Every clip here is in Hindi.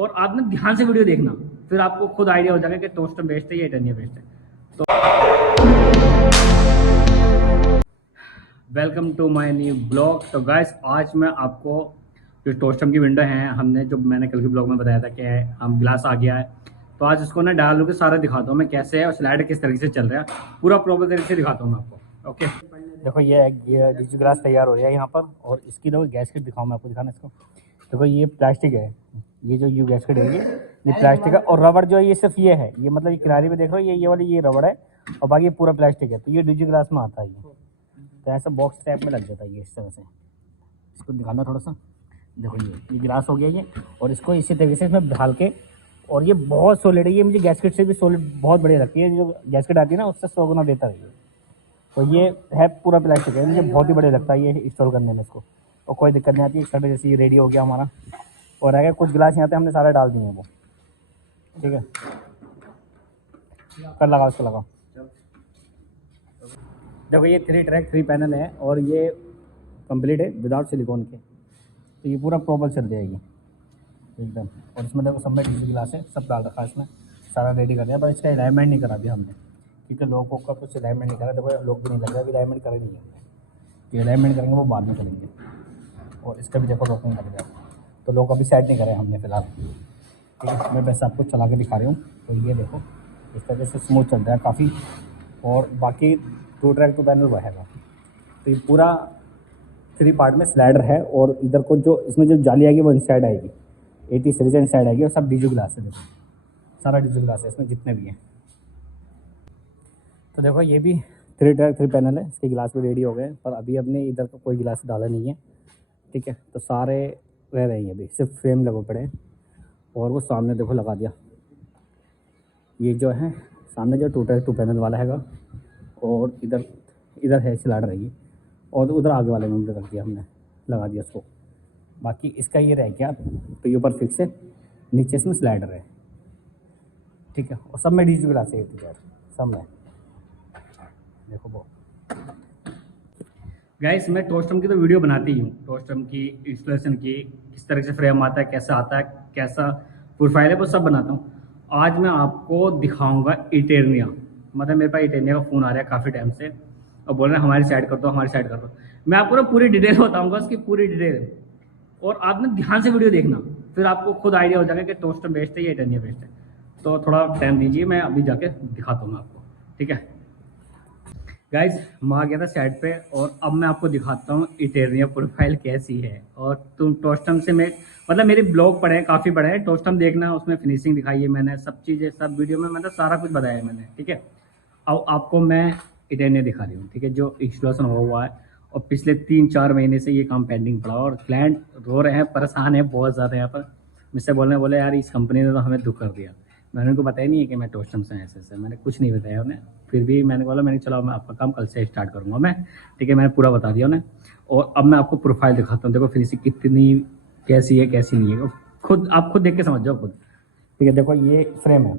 और आप ना ध्यान से वीडियो देखना, फिर आपको खुद आइडिया हो जाएगा कि टोस्टर बेस्ट है या इटालियन बेस्ट है। तो welcome to my new blog. तो गाइस आज मैं आपको जो टोस्टम की विंडो है, हमने जो मैंने कल के ब्लॉग में बताया था कि हम गिलास आ गया है, तो आज इसको ना डाल के सारा दिखाता हूँ मैं कैसे है और स्लाइडर किस तरीके से चल रहा है, पूरा प्रॉपर तरीके से दिखाता हूँ मैं आपको। ओके, देखो ये डिजिटल गिलास तैयार हो रहा है यहाँ पर, और इसकी देखो गैसकेट दिखाऊँ मैं आपको, दिखाना इसको। देखो ये प्लास्टिक है, ये जो यू गैसकेट है ये प्लास्टिक है, और रबड़ जो है ये सिर्फ ये है, ये मतलब ये किनारे पे देख रहे हो ये वाली ये रबड़ है, और बाकी ये पूरा प्लास्टिक है। तो ये डिजिटल गिलास में आता है ये, तो ऐसा बॉक्स टाइप में लग जाता है ये इस तरह से। इसको दिखाना थोड़ा सा, देखो ये गिलास हो गया ये, और इसको इसी तरीके से इसमें ढाल के, और ये बहुत सॉलिड है, ये मुझे गैसकेट से भी सॉलिड बहुत बढ़िया लगती है, जो गैसकेट आती है ना उससे 100 गुना देता है ये। तो ये है पूरा प्लास्टिक है, मुझे बहुत ही बढ़िया लगता है ये इंस्टॉल करने में इसको, और कोई दिक्कत नहीं आती है। एक जैसे ये रेडी हो गया हमारा, और रह गया कुछ गिलास यहाँ पे हमने सारे डाल दिए हैं वो, ठीक है। कर लगा उसको लगा। देखो ये 3 ट्रैक 3 पैनल है, और ये कंप्लीट है विदाउट सिलिकॉन के, तो ये पूरा प्रॉपर चल जाएगी एकदम। और इसमें देखो सब में डिजिटल गिलास है, सब डाल रखा है इसमें, सारा रेडी कर दिया, पर इसका अलाइनमेंट नहीं करा दिया हमने, क्योंकि लोगों का कुछ अलाइनमेंट नहीं करा। देखो लोग भी नहीं लग रहा अभी अलाइनमेंट करें नहीं हमने, ये अलाइनमेंट करेंगे वो बाद में करेंगे। और इसका भी देखो लोग नहीं लग रहा, तो लोग अभी सेट नहीं करे हमने फिलहाल, ठीक है। मैं वैसे आपको चला के दिखा रही हूँ। तो ये देखो इस तरह से स्मूथ चल रहा है काफ़ी, और बाकी 2 ट्रैक 2 पैनल रहेगा। तो ये पूरा 3 पार्ट में स्लाइडर है, और इधर को जो इसमें जो जाली आएगी वो इनसाइड आएगी, 80 सीरीज इनसाइड आएगी, और सब डिजिटल ग्लास है। देखो सारा डिजिटल ग्लास है इसमें जितने भी हैं। तो देखो ये भी 3 ट्रैक 3 पैनल है, इसके गिलास भी रेडी हो गए, पर अभी हमने इधर को कोई गिलास डाला नहीं है, ठीक है। तो सारे रह रहे हैं अभी, सिर्फ फ्रेम लगे पड़े हैं, और वो सामने देखो लगा दिया। ये जो है सामने जो 2 ट्रैक 2 पैनल वाला हैगा, और इधर है स्लाइडर ये, और उधर आगे वाले में भी रख दिया हमने, लगा दिया उसको। बाकी इसका ये रह गया, तो ये ऊपर फिक्स है, नीचे इसमें स्लाइडर है, ठीक है। और सब में डिजिटल ग्लास है सब में, देखो वो। गाइस मैं टोस्टम की तो वीडियो बनाती हूँ, टोस्टम की इंस्टॉलेशन की, किस तरह से फ्रेम आता है, कैसा आता है, कैसा प्रोफाइल है, वो सब बनाता हूँ। आज मैं आपको दिखाऊंगा इटेर्निया, मतलब मेरे पास इटेर्निया का फ़ोन आ रहा है काफ़ी टाइम से, और बोल रहे हैं हमारी साइड कर दो, हमारी साइड कर दो। मैं आपको ना पूरी डिटेल बताऊँगा उसकी, पूरी डिटेल, और आप ना ध्यान से वीडियो देखना, फिर आपको खुद आइडिया हो जाएगा कि टोस्टम बेस्ट है या इटेर्निया बेस्ट है। तो थोड़ा टाइम दीजिए, मैं अभी जाके दिखाता हूँ आपको, ठीक है। गाइज मैं आ गया था साइड पे, और अब मैं आपको दिखाता हूँ इटेर्निया प्रोफाइल कैसी है। और तुम टोस्टम से मैं मतलब मेरे ब्लॉग पढ़े हैं, काफ़ी पढ़े हैं, टोस्टम देखना, उसमें फिनिशिंग दिखाई है मैंने, सब चीज़ें सब वीडियो में मतलब सारा कुछ बताया है मैंने, ठीक है। अब आपको मैं इटेर्निया दिखा रही हूँ, ठीक है, जो इंस्टॉलेशन हुआ है, और पिछले 3-4 महीने से ये काम पेंडिंग पड़ा, और क्लाइंट रो रहे हैं, परेशान है बहुत ज़्यादा यहाँ पर, मुझसे बोले यार इस कंपनी ने तो हमें दुख कर दिया। मैंने उनको बताया नहीं है कि मैं टोस्टम से ऐसे मैंने कुछ नहीं बताया उन्हें, फिर भी मैंने बोला मैंने चलो मैं आपका काम कल से स्टार्ट करूँगा मैं, ठीक है। मैंने पूरा बता दिया उन्हें, और अब मैं आपको प्रोफाइल दिखाता हूँ। देखो फिनिशिंग कितनी कैसी है कैसी नहीं है, खुद आप खुद देख के समझ जाओ खुद, ठीक है। देखो ये फ्रेम है,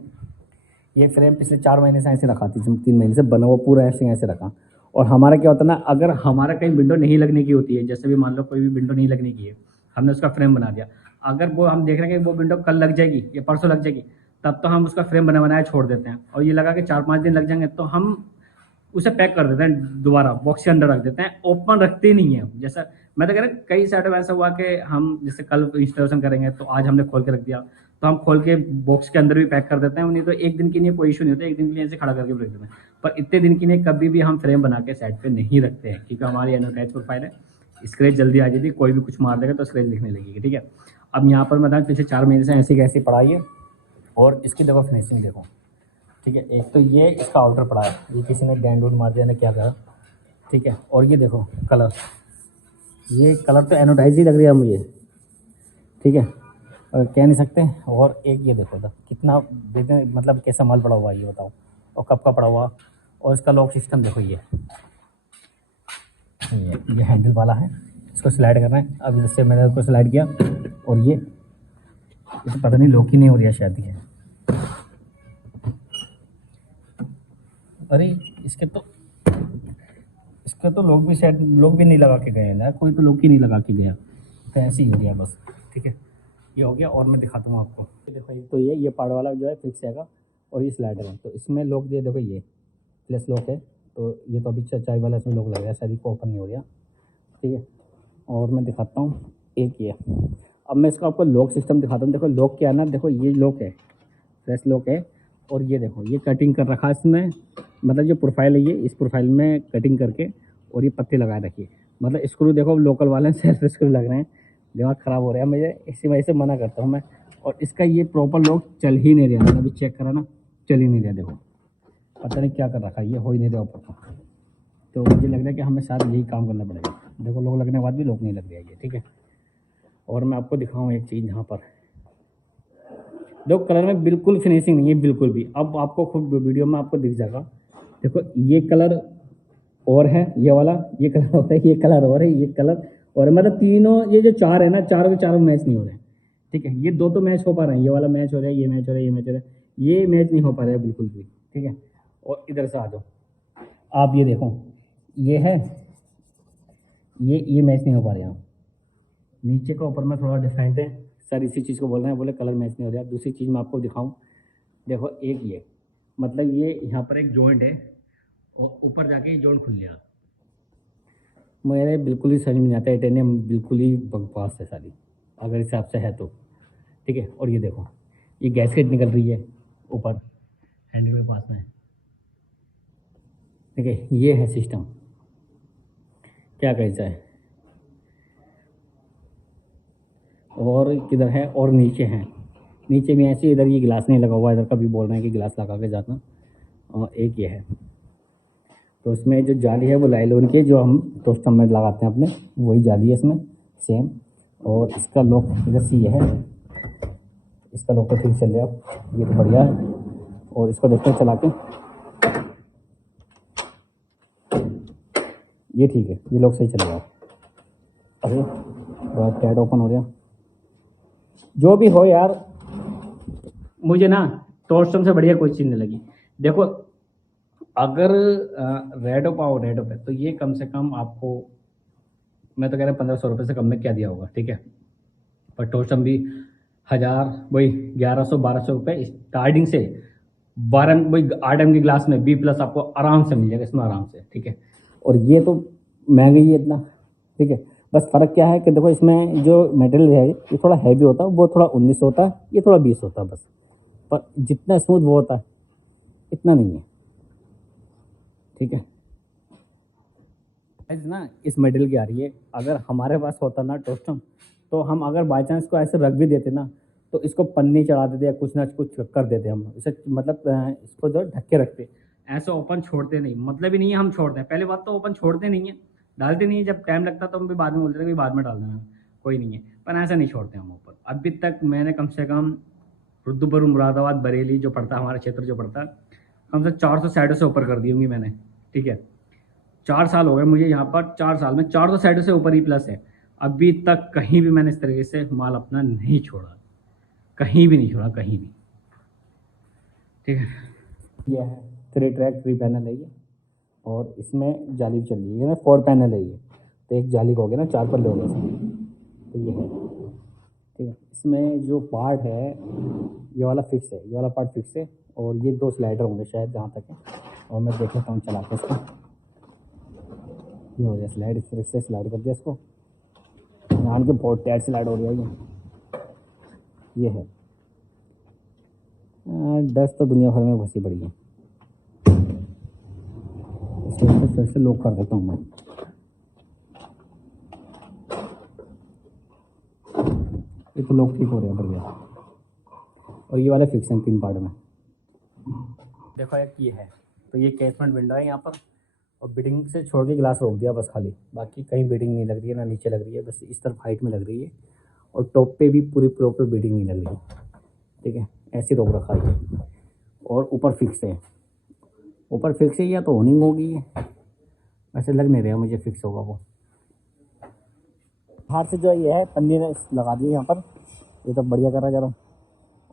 ये फ्रेम पिछले 4 महीने से ऐसे रखा थी, 3 महीने से बना हुआ पूरा ऐसे रखा। और हमारा क्या होता है ना, अगर हमारा कहीं विंडो नहीं लगने की होती है, जैसे भी मान लो कोई भी विंडो नहीं लगने की है, हमने उसका फ्रेम बना दिया, अगर वो हम देख रहे हैं कि वो विंडो कल लग जाएगी या परसों लग जाएगी, तब तो हम उसका फ्रेम बनाया छोड़ देते हैं, और ये लगा कि 4-5 दिन लग जाएंगे, तो हम उसे पैक कर देते हैं, दोबारा बॉक्स के अंदर रख देते हैं, ओपन रखते ही नहीं है। जैसा मैं तो कह रहा कई साइड में ऐसा हुआ कि हम जैसे कल इंस्टॉलेशन करेंगे, तो आज हमने खोल के रख दिया, तो हम खोल के बॉक्स के अंदर भी पैक कर देते हैं, नहीं तो एक दिन के लिए कोई इशू नहीं होता, एक दिन के लिए ऐसे खड़ा करके रख देते हैं। पर इतने दिन के लिए कभी भी हम फ्रेम बना के साइड पे नहीं रखते हैं, क्योंकि हमारी एनोटाइज प्रोफाइल है, स्क्रैच जल्दी आ जाती है, कोई भी कुछ मार देगा तो स्क्रैच दिखने लगेगी, ठीक है। अब यहाँ पर मैं पिछले 4 महीने से ऐसी कैसी पढ़ाई है, और इसकी देखो फिनिशिंग देखो, ठीक है। एक तो ये इसका आउटर पड़ा है, ये किसी ने डैंड वूड मार दिया ना क्या करा, ठीक है। और ये देखो कलर, ये कलर तो एनोडाइज ही लग रही है मुझे, ठीक है, और कह नहीं सकते। और एक ये देखो था कितना मतलब कैसा माल पड़ा हुआ है ये बताओ, और कब का पड़ा हुआ। और इसका लॉक सिस्टम देखो, ये हैंडल वाला है, इसको स्लाइड करना है। अब जैसे मैंने इसको स्लाइड किया, और ये पता नहीं लॉक ही नहीं हो रही है शायद, ये अरे इसके तो लोग भी शायद लोग भी नहीं लगा के गए ना, कोई तो लोग ही नहीं लगा के गया, तो ऐसे ही हो गया बस, ठीक है। ये हो गया। और मैं दिखाता हूँ आपको, ये देखो एक तो ये पार्ट वाला जो है फिक्स हैगा, और ये स्लाइडर है। तो इसमें लॉक दिए, देखो ये प्लस लॉक है। तो ये तो अभी चाय वाला इसमें लॉक लग रहा है, शायद इसको ओपन नहीं हो रहा, ठीक है। और मैं दिखाता हूँ एक ये, अब मैं इसका आपको लॉक सिस्टम दिखाता हूँ। देखो लॉक क्या है ना, देखो ये लॉक है, फ्रेश लॉक है। और ये देखो ये कटिंग कर रखा है इसमें, मतलब जो प्रोफाइल है ये, इस प्रोफाइल में कटिंग करके और ये पत्ते लगाए रखिए। मतलब स्क्रू देखो लोकल वाले सेल्फ स्क्रू लग रहे हैं, दिमाग ख़राब हो रहा है मुझे, इसी वजह से मना करता हूँ मैं। और इसका ये प्रॉपर लॉक चल ही नहीं रहा, मैंने अभी चेक करा ना, चल ही नहीं रहा। देखो पता नहीं क्या कर रखा है, ये हो ही नहीं रहा ऊपर का। तो मुझे लग रहा है कि हमें साथ यही काम करना पड़ेगा। देखो लॉक लगने के बाद भी लॉक नहीं लग रहा है ये, ठीक है। और मैं आपको दिखाऊँ एक चीज़, यहाँ पर देखो कलर में बिल्कुल फिनिशिंग नहीं है, बिल्कुल भी। अब आपको खुद वीडियो में आपको दिख जाएगा। देखो ये कलर और है, ये वाला ये कलर और है, ये कलर और है, ये कलर और है। मतलब तीनों ये जो चार है ना, चारों के चारों मैच नहीं हो रहे हैं, ठीक है। ये दो तो मैच हो पा रहे हैं, ये वाला मैच हो रहा है, ये मैच हो रहा है, ये मैच हो रहा है, ये मैच नहीं हो पा रहा है बिल्कुल भी, ठीक है। और इधर से आ जाओ, आप ये देखो, ये है, ये मैच नहीं हो पा रहे हैं। नीचे का ऊपर में थोड़ा डिफरेंट है सर, इसी चीज़ को बोल रहे हैं, बोले कलर मैच नहीं हो रहा। दूसरी चीज़ मैं आपको दिखाऊं, देखो एक ये, मतलब ये यहाँ पर एक जॉइंट है और ऊपर जाके ये जॉइंट खुल गया। मेरे बिल्कुल ही समझ में नहीं आता, टाइटेनियम बिल्कुल ही बकवास है सारी, अगर इस हिसाब से है तो, ठीक है। और ये देखो ये गैसकेट निकल रही है ऊपर हैंडल के पास में, ठीक है। ये है सिस्टम, क्या कहता है। और किधर है, और नीचे है, नीचे भी ऐसे, इधर ये गिलास नहीं लगा हुआ, इधर का भी बोल रहे हैं कि गिलास लगा के जाना। और एक ये है, तो इसमें जो जाली है वो लाइलॉन की है, जो हम टोस्टर में लगाते हैं अपने, वही जाली है इसमें सेम। और इसका लॉक इधर से ये है, इसका लॉक तो ठीक चल रहा है, ये तो बढ़िया है। और इसको देखते हैं चला के, ये ठीक है, ये लॉक सही चल रहा है। अरे कैट ओपन हो रहा, जो भी हो यार, मुझे ना टोस्टम से बढ़िया कोई चीज़ नहीं लगी। देखो अगर रेड ऑफ आओ, रेड ऑफ है तो ये कम से कम आपको, मैं तो कह रहा 1500 रुपये से कम में क्या दिया होगा, ठीक है। पर टोस्टम भी 1000, वही 1100 1200 रुपये स्टार्टिंग से, 12 वही 8 एम की ग्लास में B+ आपको आराम से मिल जाएगा इसमें, आराम से, ठीक है। और ये तो महंगी ही है इतना, ठीक है। बस फ़र्क क्या है कि देखो इसमें जो मटेरियल है ये थोड़ा हैवी होता है, वो थोड़ा 19 होता है, ये थोड़ा 20 होता है बस। पर जितना स्मूथ वो होता है इतना नहीं है, ठीक है। प्राइस ना इस मटेरियल की आ रही है, अगर हमारे पास होता ना टोस्टम, तो हम अगर बाई चांस को ऐसे रख भी देते ना, तो इसको पन्नी चढ़ा देते या कुछ ना कुछ कर देते हम इसे, मतलब इसको जो ढक के रखते, ऐसे ओपन छोड़ते नहीं। मतलब ही नहीं है हम छोड़ते हैं, पहली बात तो ओपन छोड़ते नहीं है, डालते नहीं है। जब टाइम लगता तो हम भी बाद में बोलते थे कि बाद में डाल देना, कोई नहीं है, पर ऐसा नहीं छोड़ते हम ऊपर। अभी तक मैंने कम से कम रुद्रपुर, मुरादाबाद, बरेली जो पड़ता है, हमारा क्षेत्र जो पड़ता है, कम से 400 साइडों से ऊपर कर दी होंगी मैंने, ठीक है। 4 साल हो गए मुझे यहाँ पर, 4 साल में 400 साइडों से ऊपर ही प्लस है। अभी तक कहीं भी मैंने इस तरीके से माल अपना नहीं छोड़ा, कहीं भी नहीं छोड़ा, कहीं भी, ठीक है। ये है 3 ट्रैक 3 पैनल है ये, और इसमें जाली भी चल रही है ना, 4 पैनल है ये, तो एक जाली का हो गया ना, 4 पल्ले हो गए इसमें। तो ये है, ठीक है। इसमें जो पार्ट है ये वाला फिक्स है, ये वाला पार्ट फिक्स है। और ये 2 स्लाइडर होंगे शायद, जहाँ तक है। और मैं देख लेता हूँ चला के इसको, ये हो गया स्लाइड, इस तरह से स्लाइड कर दिया इसको, ध्यान के बहुत टाइट स्लाइड हो रही है ये है। डस्ट तो दुनिया भर में घुसी पड़ी है, इसको फिर से लॉक कर देता हूँ मैं। ये तो लॉक ठीक हो रहा है, बढ़िया। और ये वाला फिक्स है 3 पार्ट में। देखो एक ये है, तो ये कैसमेंट विंडो है यहाँ पर, और बिडिंग से छोड़ के ग्लास रोक दिया बस खाली, बाकी कहीं बिडिंग नहीं लग रही है, ना नीचे लग रही है, बस इस तरफ हाइट में लग रही है। और टॉप पे भी पूरी प्रॉपर बिडिंग नहीं लग रही, ठीक है। ऐसे रोक रखा है। और ऊपर फिक्स है, ऊपर फिक्स है, या तो होनिंग होगी, वैसे लग नहीं रहा मुझे फिक्स होगा वो। बाहर से जो ये है पन्नी ने लगा दी है यहाँ पर, ये तो बढ़िया कर रहा जा रहा हूँ।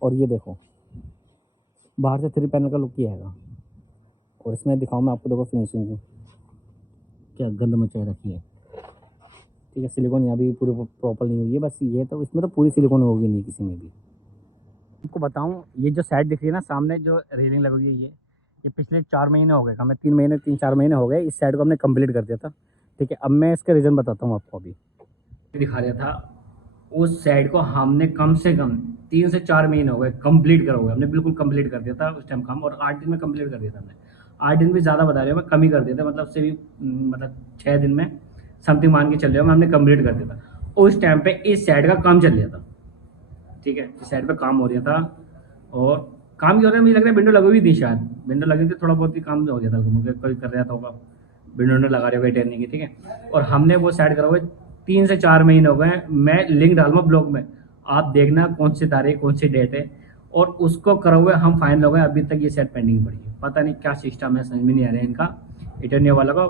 और ये देखो बाहर से 3 पैनल का लुक किया है। और इसमें दिखाऊँ मैं आपको, देखो फिनिशिंग की क्या गंद मचाई रखी है, ठीक है। सिलिकॉन यहाँ भी पूरी प्रॉपर नहीं हुई है, बस ये तो इसमें तो पूरी सिलिकॉन होगी नहीं किसी में भी। आपको बताऊँ, ये जो साइड दिख रही है ना सामने जो रेलिंग लगी हुई है, ये पिछले 4 महीने हो गए, हमें 3-4 महीने हो गए, इस साइड को हमने कंप्लीट कर दिया था, ठीक है। अब मैं इसका रीज़न बताता हूँ आपको। अभी दिखा रहा था, उस साइड को हमने कम से कम 3 से 4 महीने हो गए कंप्लीट करा हुआ है, हमने बिल्कुल कंप्लीट कर दिया था उस टाइम काम, और 8 दिन में कंप्लीट कर दिया था हमने। 8 दिन भी ज़्यादा बता रहे हो, मैं कम ही कर दिया था, मतलब उससे भी मतलब 6 दिन में समथिंग मान के चल रहे हो, हमने कंप्लीट कर दिया था। उस टाइम पे इस साइड का काम चल रहा था, ठीक है। इस साइड पे काम हो रहा था, और काम ही हो रहा है, मुझे लग रहा है विंडो लगी हुई थी, शायद विंडो लगी थी, थोड़ा बहुत ही काम हो जाता मुझे, कोई कर रहा था होगा, विंडो ने लगा रहे हुए टेरने की, ठीक है। और हमने वो साइड करा हुआ 3 से 4 महीने हो गए, मैं लिंक डालूंगा ब्लॉग में, आप देखना कौन सी तारीख कौन सी डेट है, और उसको करा हुए हम फाइनल हो गए। अभी तक ये सेट पेंडिंग पड़ी है, पता नहीं क्या सिस्टम है, समझ में नहीं आ रहा है इनका, इटर्निया वाला का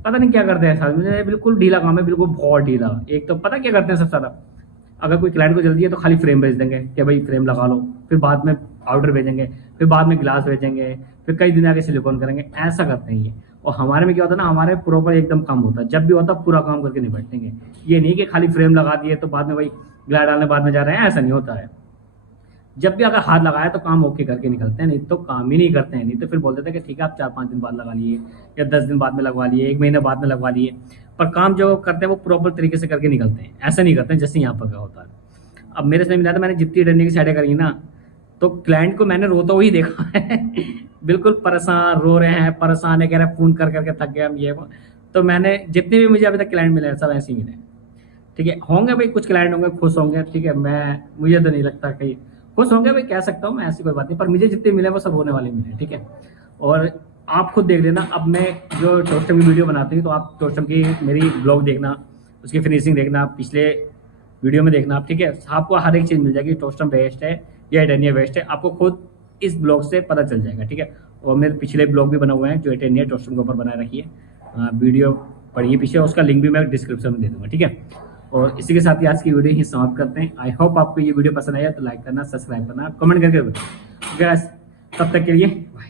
पता नहीं क्या करते हैं साथ में, बिल्कुल ढीला काम है, बिल्कुल बहुत ढीला। एक तो पता क्या करते हैं सबसे ज़्यादा, अगर कोई क्लाइंट को जल्दी है तो खाली फ्रेम भेज देंगे कि भाई फ्रेम लगा लो, फिर बाद में पाउडर भेजेंगे, फिर बाद में ग्लास भेजेंगे, फिर कई दिन आगे सिलिकॉन करेंगे, ऐसा करते हैं ये। और हमारे में क्या होता है ना, हमारे प्रॉपर एकदम काम होता है, जब भी होता है पूरा काम करके निपटेंगे। ये नहीं कि खाली फ्रेम लगा दिए तो बाद में वही ग्लास डालने बाद में जा रहे हैं, ऐसा नहीं होता है। जब भी अगर हाथ लगाया तो काम ओके करके निकलते हैं, नहीं तो काम ही नहीं करते हैं। नहीं तो फिर बोल देते हैं कि ठीक है आप 4-5 दिन बाद लगा लिए, या 10 दिन बाद में लगवा लिए, 1 महीने बाद में लगवा लिए, पर काम जो करते हैं वो प्रॉपर तरीके से करके निकलते हैं, ऐसा नहीं करते हैं जैसे यहाँ पर क्या होता है। अब मेरे से मिला था, मैंने जितनी रनिंग की साइडें करी ना, तो क्लाइंट को मैंने रोता हुआ ही देखा है बिल्कुल परेशान, रो रहे हैं, परेशान है, कह रहे हैं फ़ोन कर करके थक गया हम, ये वो। तो मैंने जितने भी मुझे अभी तक क्लाइंट मिले हैं सब ऐसे ही मिले, ठीक है। होंगे भाई कुछ क्लाइंट होंगे खुश होंगे, ठीक है, मुझे तो नहीं लगता कहीं खुश होंगे भाई, कह सकता हूँ मैं, ऐसी कोई बात नहीं, पर मुझे जितने मिले वो सब होने वाले मिले, ठीक है। और आप खुद देख लेना, अब मैं जो टोस्टम की वीडियो बनाती हूँ तो आप टोस्टम की मेरी ब्लॉग देखना, उसकी फिनिशिंग देखना, पिछले वीडियो में देखना आप, ठीक है। आपको हर एक चीज़ मिल जाएगी, टोस्टम बेस्ट है या इटर्निया बेस्ट है, आपको खुद इस ब्लॉग से पता चल जाएगा, ठीक है। और मेरे पिछले ब्लॉग भी बने हुए हैं जो इटर्निया टोस्टम के ऊपर बनाए रखी है, वीडियो पढ़िए पीछे, उसका लिंक भी मैं डिस्क्रिप्शन में दे दूँगा, ठीक है। और इसी के साथ ही आज की वीडियो ही समाप्त करते हैं। आई होप आपको ये वीडियो पसंद आया तो लाइक करना, सब्सक्राइब करना, कमेंट करके बताओ। तब तक के लिए बाय।